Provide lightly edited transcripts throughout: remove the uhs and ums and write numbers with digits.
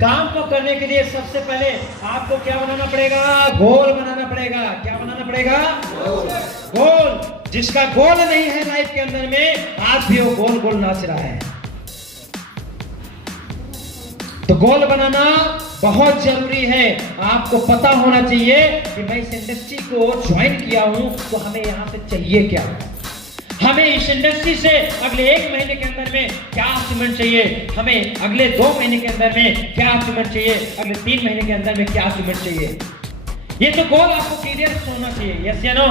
काम को करने के लिए सबसे पहले आपको क्या बनाना पड़ेगा? गोल बनाना पड़ेगा। क्या बनाना पड़ेगा? गोल। जिसका गोल नहीं है लाइफ के अंदर में, आज भी वो गोल गोल नाच रहा है। तो गोल बनाना बहुत जरूरी है। आपको पता होना चाहिए कि मैं इस इंडस्ट्री को ज्वाइन किया हूं तो हमें यहां से चाहिए क्या, हमें इस इंडस्ट्री से अगले 1 महीने के अंदर में क्या अचीवमेंट चाहिए, हमें अगले 2 महीने के अंदर में क्या अचीवमेंट चाहिए, अगले 3 महीने के अंदर में क्या अचीवमेंट चाहिए। ये तो गोल आपको क्लियर होना चाहिए। यस या नो?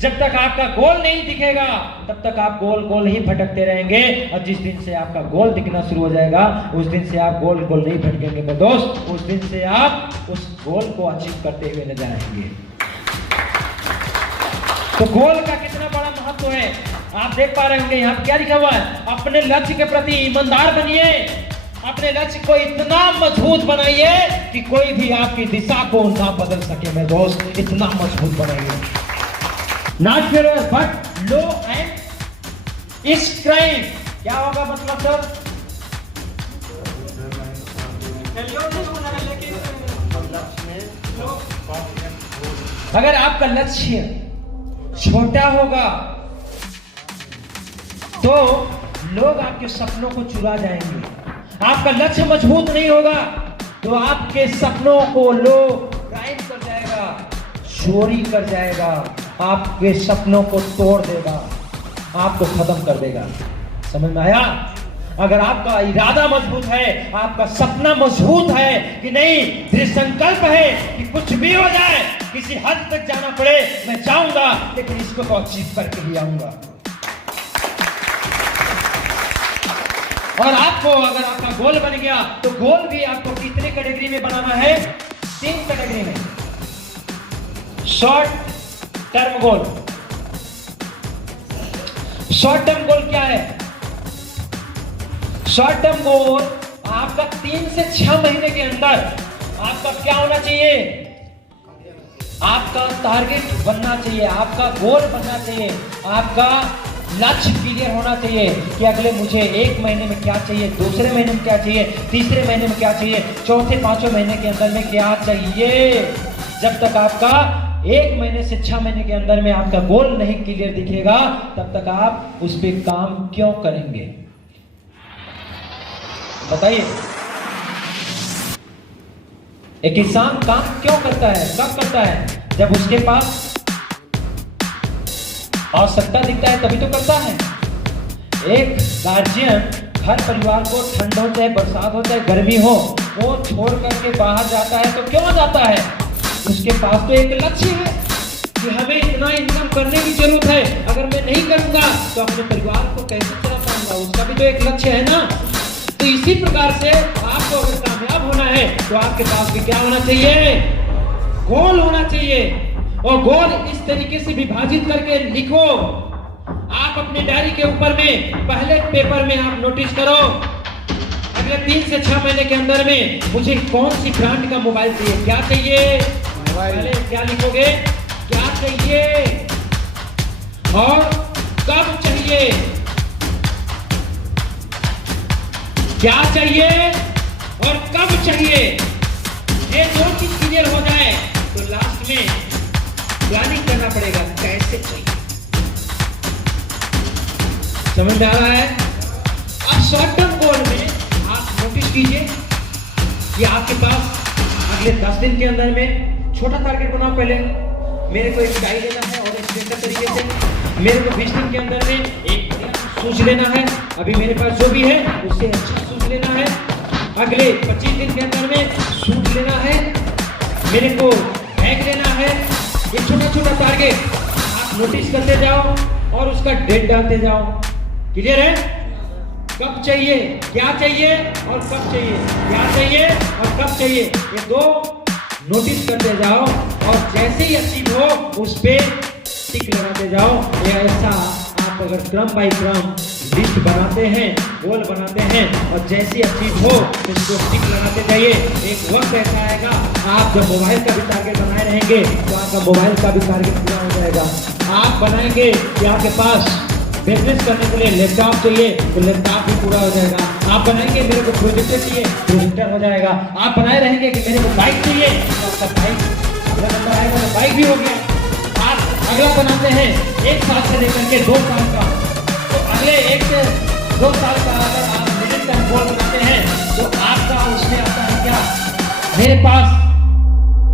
जब तक आपका गोल नहीं दिखेगा तब तक आप गोल गोल ही भटकते रहेंगे, और जिस दिन से आपका गोल दिखना शुरू हो जाएगा उस दिन से आप गोल गोल नहीं भटकेंगे मेरे दोस्त, उस दिन से आप उस गोल को अचीव करते हुए नजर आएंगे। तो गोल का कितना बड़ा महत्व है आप देख पा रहे होंगे। यहाँ पे क्या लिखा हुआ है? अपने लक्ष्य के प्रति ईमानदार बनिए, अपने लक्ष्य को इतना मजबूत बनाइए कि कोई भी आपकी दिशा को ना बदल सके मेरे दोस्त, इतना मजबूत बनाइए। Not fair but low and इस क्राइम क्या होगा मतलब सर? अगर आपका लक्ष्य छोटा होगा तो लोग आपके सपनों को चुरा जाएंगे। आपका लक्ष्य मजबूत नहीं होगा तो आपके सपनों को लोग क्राइम कर जाएगा, चोरी कर जाएगा, आपके सपनों को तोड़ देगा, आपको खत्म कर देगा। समझ में आया? अगर आपका इरादा मजबूत है, आपका सपना मजबूत है कि नहीं, दृढ़ संकल्प है कि कुछ भी हो जाए, किसी हद तक जाना पड़े मैं जाऊंगा, लेकिन इसको तो अचीव करके ही आऊंगा। और आपको अगर आपका गोल बन गया तो गोल भी आपको कितने कैटेगरी में बनाना है? 3 कैटेगरी में। Short term goal. Short term goal क्या है? शॉर्ट टर्म गोल आपका 3 से 6 महीने के अंदर आपका क्या होना चाहिए? आपका टारगेट बनना चाहिए, आपका गोल बनना चाहिए, आपका लक्ष्य क्लियर होना चाहिए कि अगले मुझे 1 महीने में क्या चाहिए, दूसरे महीने में क्या चाहिए, तीसरे महीने में क्या चाहिए, चौथे 5वें महीने के अंदर में क्या चाहिए। जब तक आपका 1 महीने से 6 महीने के अंदर में आपका गोल नहीं क्लियर दिखेगा तब तक आप उस पर काम क्यों करेंगे? बताइए। एक इंसान काम क्यों करता है, कब करता है? जब उसके पास आवश्यकता दिखता है तभी तो करता है। एक गार्जियन घर परिवार को ठंड हो चाहे बरसात हो चाहे गर्मी हो, वो छोड़ करके बाहर जाता है तो क्यों जाता है? उसके पास तो एक लक्ष्य है कि हमें इतना इनकम करने की जरूरत है, अगर मैं नहीं करूंगा तो अपने परिवार को कैसे चला पाऊंगा, उसका भी तो एक लक्ष्य है ना। तो इसी प्रकार से आपको अगर कामयाब होना है तो आपके पास भी क्या होना चाहिए? गोल होना चाहिए। और गोल इस तरीके से विभाजित करके लिखो। आप अपने डायरी के ऊपर में पहले पेपर में आप नोटिस करो अगले 3 से 6 महीने के अंदर में मुझे कौन सी ब्रांड का मोबाइल चाहिए, क्या चाहिए, पहले क्या लिखोगे? क्या चाहिए और कब चाहिए, क्या चाहिए और कब चाहिए। ये 2 चीज क्लियर हो जाए तो लास्ट में प्लानिंग करना पड़ेगा कैसे चाहिए। समझ में आ रहा है? अब शॉर्ट टर्म गोल में आप नोटिस कीजिए कि आपके पास अगले 10 दिन के अंदर में छोटा टारगेट बनाओ। पहले मेरे को एक डाई लेना है और एक बेहतर तरीके से मेरे को 20 दिन के अंदर में एक सूझ लेना है, अभी मेरे पास जो भी है उससे अच्छा सूझ लेना है। अगले 25 दिन के अंदर में सूझ लेना है, मेरे को बैग लेना है। ये छोटा छोटा टारगेट आप नोटिस करते जाओ और उसका डेट डालते जाओ। क्लियर है? कब चाहिए, क्या चाहिए और कब चाहिए, क्या चाहिए और कब चाहिए, ये 2 नोटिस करते जाओ और जैसे ही अचीव हो उस पे टिक लगाते जाओ। या ऐसा आप अगर क्रम बाय क्रम लिस्ट बनाते हैं, गोल बनाते हैं और जैसे अचीव हो तो उसको टिक लगाते जाइए। एक वक्त ऐसा आएगा आप जब मोबाइल का भी टारगेट बनाए रहेंगे तो आपका मोबाइल का भी टारगेट पूरा हो जाएगा। आप बनाएंगे कि आपके पास बिजनेस करने के लिए लैपटॉप चाहिए तो लैपटॉप भी पूरा हो जाएगा। आप बनाएंगे मेरे को प्रोजेक्टर चाहिए, प्रोजेक्टर हो जाएगा। आप बनाए रहेंगे कि मेरे को बाइक चाहिए तो आपका बाइक अगला नंबर आएगा तो बाइक भी हो गया। आप अगला बनाते हैं 1 साल से लेकर के 2 साल का, तो अगले 1 से 2 साल का अगर आप मिडिल टर्म गोल बनाते हैं तो आपका उसमें आता है क्या, मेरे पास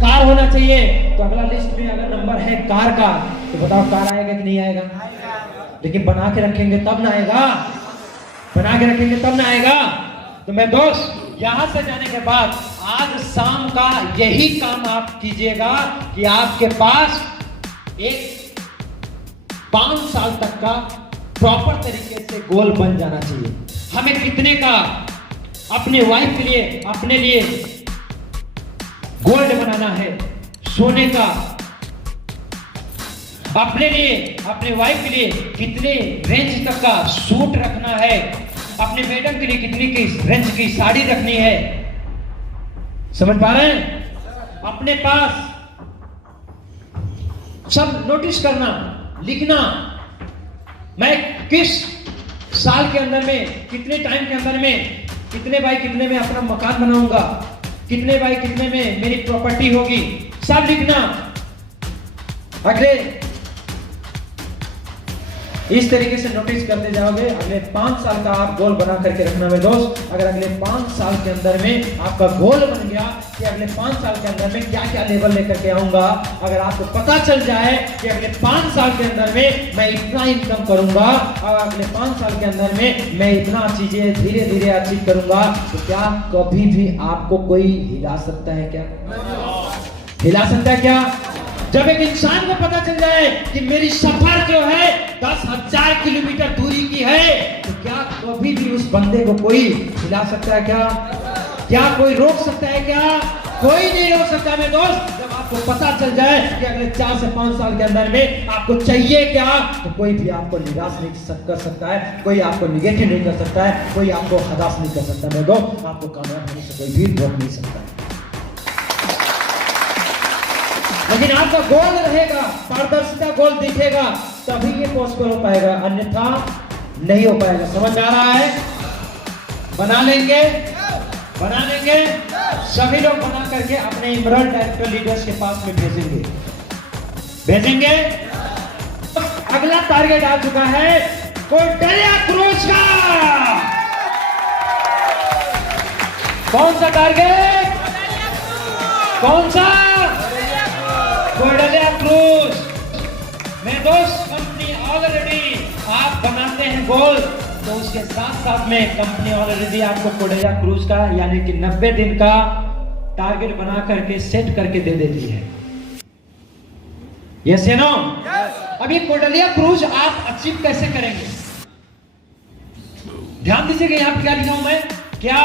कार होना चाहिए। तो अगला लिस्ट में अगर नंबर है कार का तो बताओ कार आएगा कि नहीं आएगा? लेकिन बना के रखेंगे तब ना आएगा, बना के रखेंगे तब ना आएगा। तो मैं दोस्त यहां से जाने के बाद आज शाम का यही काम आप कीजिएगा कि आपके पास एक 5 साल तक का प्रॉपर तरीके से गोल बन जाना चाहिए। हमें कितने का अपने वाइफ के लिए, अपने लिए गोल्ड बनाना है, सोने का, अपने लिए, अपने वाइफ के लिए कितने रेंज तक का सूट रखना है, अपने मैडम के लिए कितनी की रेंज की साड़ी रखनी है। समझ पा रहे हैं? अपने पास सब नोटिस करना, लिखना, मैं किस साल के अंदर में, कितने टाइम के अंदर में, कितने बाई कितने में अपना मकान बनाऊंगा, कितने बाई कितने में मेरी प्रॉपर्टी होगी, सब लिखना। अगले इस तरीके से नोटिस करते जाओगे। अगले 5 साल का आप गोल बना करके रखना मेरे दोस्त। अगर अगले 5 साल के अंदर में आपका गोल बन गया कि अगले 5 साल के अंदर में क्या क्या लेवल लेकर के आऊंगा, अगर आपको पता चल जाए कि अगले 5 साल के अंदर में मैं इतना इनकम करूंगा और अगले 5 साल के अंदर में मैं इतना चीजें धीरे धीरे अचीव करूंगा, तो क्या कभी भी आपको कोई हिला सकता है? क्या हिला सकता है? क्या जब एक इंसान को पता चल जाए कि मेरी सफर जो है 10,000 किलोमीटर दूरी की है, तो क्या कभी भी उस बंदे को कोई हिला सकता है? क्या कोई रोक सकता है? क्या कोई नहीं रोक सकता मेरे दोस्त। जब आपको पता चल जाए कि अगले 4 से 5 साल के अंदर में आपको चाहिए क्या, तो कोई भी आपको निराश नहीं कर सकता है, कोई आपको निगेटिव नहीं कर सकता है, कोई आपको हताश नहीं कर सकता मेरे दोस्त। आपको कामयाब होने से कोई भी रोक नहीं सकता। लेकिन आपका गोल रहेगा, पारदर्शिता गोल दिखेगा, तभी ये पॉसिबल हो पाएगा, अन्यथा नहीं हो पाएगा। समझ आ रहा है? बना लेंगे, बना लेंगे। सभी लोग बना करके अपने इमरान डायरेक्टर लीडर्स के पास में भेजेंगे, भेजेंगे। अगला टारगेट आ चुका है कौटिल्य क्रूज का। कौन सा टारगेट? कौन सा? कौटिल्य क्रूज। मेरे दोस्त कंपनी ऑलरेडी आप बनाते हैं गोल, तो उसके साथ साथ में कंपनी ऑलरेडी आपको कौटिल्य क्रूज का यानी कि 90 दिन का टारगेट बना करके सेट करके दे देती है। यस या नो? अब ये कौटिल्य क्रूज आप अचीव कैसे करेंगे? ध्यान दीजिएगा यहां पर क्या लिखा हूं मैं। क्या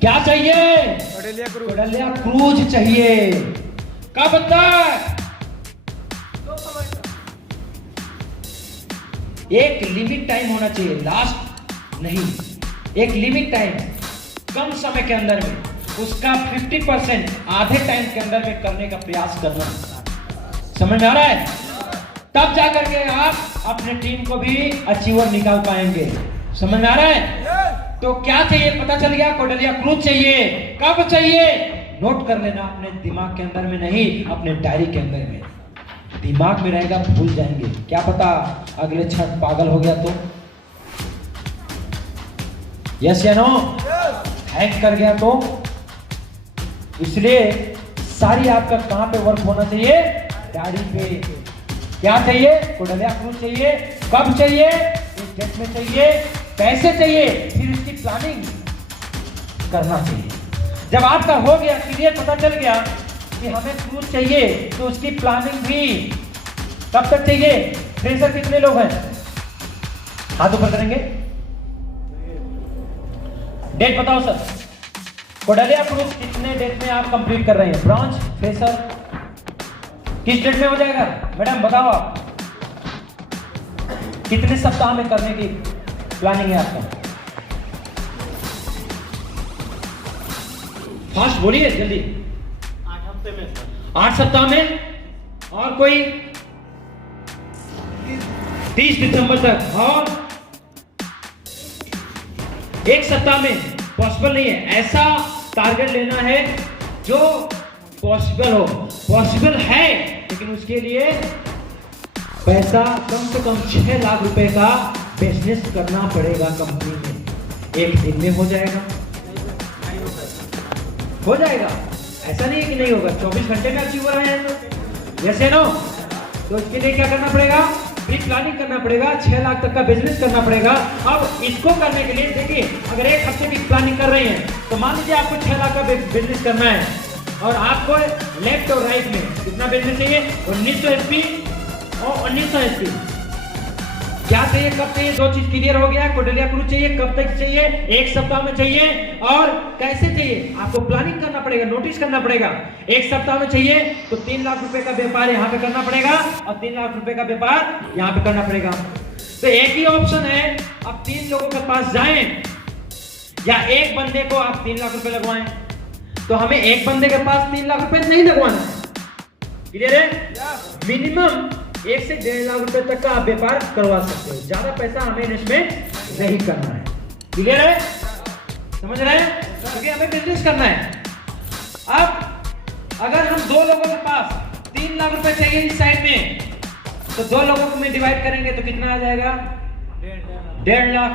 क्या चाहिए? कौटिल्य क्रूज चाहिए। कब तक? एक लिमिट टाइम होना चाहिए, लास्ट नहीं, एक लिमिट टाइम, कम समय के अंदर में उसका 50% आधे टाइम के अंदर में करने का प्रयास करना। समझ में आ रहा है? तब जाकर के आप अपने टीम को भी अचीवर निकाल पाएंगे। समझ में आ रहा है? तो क्या चाहिए? पता चल गया, कौटिल्य क्रूज चाहिए। कब चाहिए? नोट कर लेना अपने दिमाग के अंदर में, नहीं अपने डायरी के अंदर में। दिमाग में रहेगा, भूल जाएंगे, क्या पता अगले क्षण पागल हो गया तो। यस या नो? हैक कर गया तो। इसलिए सारी आपका कहां पे वर्क होना चाहिए? डायरी पे। क्या चाहिए? कौटिल्य क्रूज चाहिए। कब चाहिए? इस डेट में चाहिए। कैसे चाहिए? फिर इसकी प्लानिंग करना चाहिए। जब आपका हो गया, क्लियर पता चल गया कि हमें क्रूज चाहिए, तो उसकी प्लानिंग भी कब तक चाहिए? फ्रेशर कितने लोग हैं? हाथ ऊपर करेंगे। डेट बताओ सर। कौटिल्य क्रूज कितने डेट में आप कंप्लीट कर रहे हैं? ब्रांच, फ्रेशर किस डेट में हो जाएगा? मैडम बताओ आप कितने सप्ताह में करने की प्लानिंग है आपका? फास्ट बोलिए जल्दी। 8 हफ्ते में सर। 8 सप्ताह में। और कोई 30 दिसंबर तक, और एक सप्ताह में पॉसिबल नहीं है। ऐसा टारगेट लेना है जो पॉसिबल हो। पॉसिबल है लेकिन उसके लिए पैसा कम से कम 6 लाख रुपए का बिजनेस करना पड़ेगा कंपनी में। एक दिन में हो जाएगा? हो जाएगा, ऐसा नहीं है कि नहीं होगा। 24 घंटे में अचीव हो रहे हैं, जैसे नो। तो इसके लिए क्या करना पड़ेगा? प्री प्लानिंग करना पड़ेगा, 6 लाख तक का बिजनेस करना पड़ेगा। अब इसको करने के लिए देखिए, अगर एक हफ्ते की प्लानिंग कर रहे हैं तो मान लीजिए आपको 6 लाख का बिजनेस करना है, और आपको लेफ्ट और राइट में कितना बिजनेस चाहिए? 1900 एसपी और 1900 एसपी। क्या चाहिए, कब चाहिए? दो चीज क्लियर हो गया। कोडेलिया क्रूज चाहिए, कब तक चाहिए? एक सप्ताह में चाहिए। और कैसे चाहिए? आपको प्लानिंग करना पड़ेगा, नोटिस करना पड़ेगा। एक सप्ताह में चाहिए तो 3 लाख रुपए का व्यापार यहाँ पे करना पड़ेगा, और 3 लाख रुपए का व्यापार यहाँ पे करना पड़ेगा। तो एक ही ऑप्शन है, अब 3 लोगों के पास जाएं या एक बंदे को आप 3 लाख रुपए लगवाएं। तो हमें एक बंदे के पास 3 लाख रुपए नहीं लगवाना, क्लियर है? मिनिमम 1 से 1.5 लाख रुपए तक का आप व्यापार करवा सकते हो। ज्यादा पैसा हमें इसमें नहीं करना है, क्लियर है? समझ रहे हैं? क्योंकि हमें बिजनेस करना है। अब अगर हम 2 लोगों के पास 3 लाख रुपए चाहिए इस साइड में, तो 2 लोगों को में डिवाइड करेंगे तो कितना आ जाएगा? 1.5 लाख।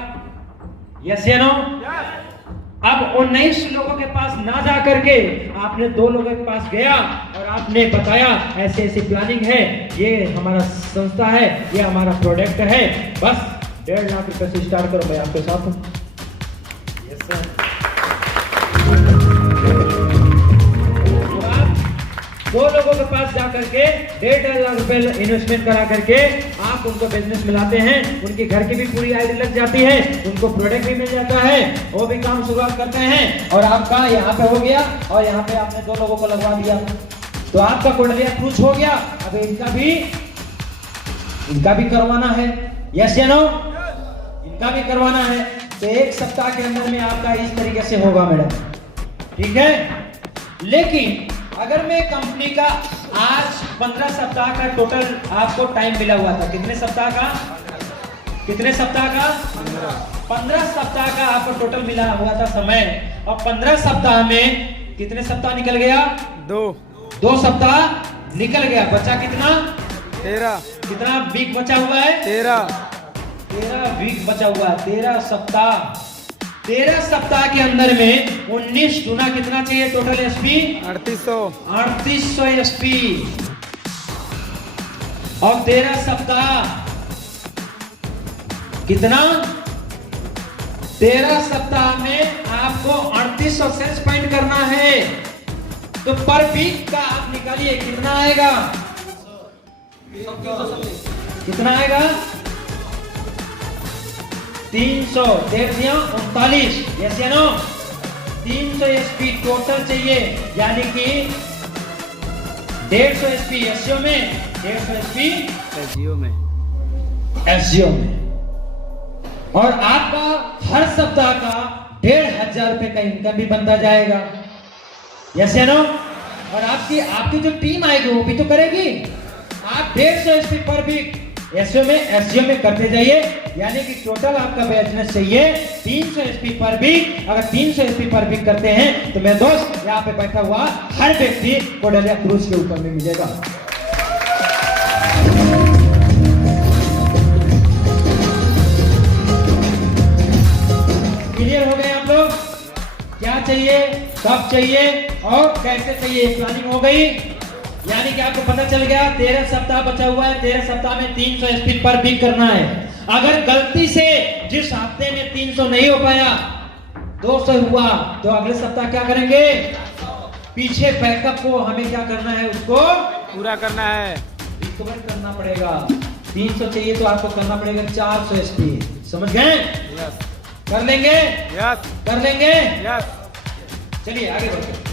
यस या नो? अब 19 लोगों के पास ना जा करके आपने 2 लोगों के पास गया और आपने बताया ऐसे ऐसी प्लानिंग है, ये हमारा संस्था है, ये हमारा प्रोडक्ट है, बस 1.5 लाख रुपए से स्टार्ट करो, मैं आपके साथ हूं। Yes sir. दो लोगों के पास जाकर के 1.5 लाख रुपए इन्वेस्टमेंट करा करके आप उनको बिजनेस मिलाते हैं, उनके घर की भी पूरी आईडी लग जाती है, उनको प्रोडक्ट भी मिल जाता है, वो भी काम शुरुआत करते हैं, और आपका यहाँ पे हो गया, और यहाँ पे आपने 2 लोगों को लगवा दिया, तो आपका कोडेलिया क्रूज हो गया। अब इनका भी करवाना है, यस या नो? इनका भी करवाना है। तो 1 सप्ताह के अंदर में आपका इस तरीके से होगा मैडम, ठीक है? लेकिन अगर मैं कंपनी का आज 15 सप्ताह का टोटल आपको टाइम मिला हुआ था, कितने सप्ताह का? कितने सप्ताह का? 15 सप्ताह का आपको टोटल मिला हुआ था समय, और 15 सप्ताह में कितने सप्ताह निकल गया? 2 सप्ताह निकल गया। बचा कितना? 13। कितना वीक बचा हुआ है? 13 वीक बचा हुआ है। 13 सप्ताह। 13 सप्ताह के अंदर में 19 गुना कितना चाहिए टोटल एसपी? 3800 एसपी। और 13 सप्ताह कितना? 13 सप्ताह में आपको 3800 सेल्स पॉइंट करना है। तो पर वीक का आप निकालिए, कितना आएगा? कितना आएगा? 300, 39, यस या नो? 300 एसपी टोटल चाहिए, यानी कि 150 एसपी एसजीओ में, 150 एसपी एसजीओ में, और आपका हर सप्ताह का 1500 रुपए का इनकम भी बनता जाएगा, यस या नो? और आपकी जो टीम आएगी वो भी तो करेगी। आप 150 एसपी पर वीक एसजीओ में करते जाइए, यानी कि टोटल आपका बिजनेस चाहिए 300 एसपी पर वीक। अगर 300 एसपी पर वीक करते हैं तो मेरे दोस्त यहाँ पे बैठा हुआ हर व्यक्ति कोडेलिया क्रूज के ऊपर में मिलेगा। क्लियर हो गए आप लोग? क्या चाहिए, कब चाहिए और कैसे चाहिए, प्लानिंग हो गई। यानी कि आपको पता चल गया 13 सप्ताह बचा हुआ है, 13 सप्ताह में 300 एसपी पर वीक करना है। अगर गलती से जिस हफ्ते में 300 नहीं हो पाया, 200 हुआ, तो अगले सप्ताह क्या करेंगे? पीछे बैकअप को हमें क्या करना है? उसको पूरा करना है, रिकवर करना पड़ेगा। 300 चाहिए तो आपको करना पड़ेगा 400 एसपी। समझ गए? यस। कर लेंगे? यस। कर लेंगे? यस। चलिए आगे बढ़ते हैं।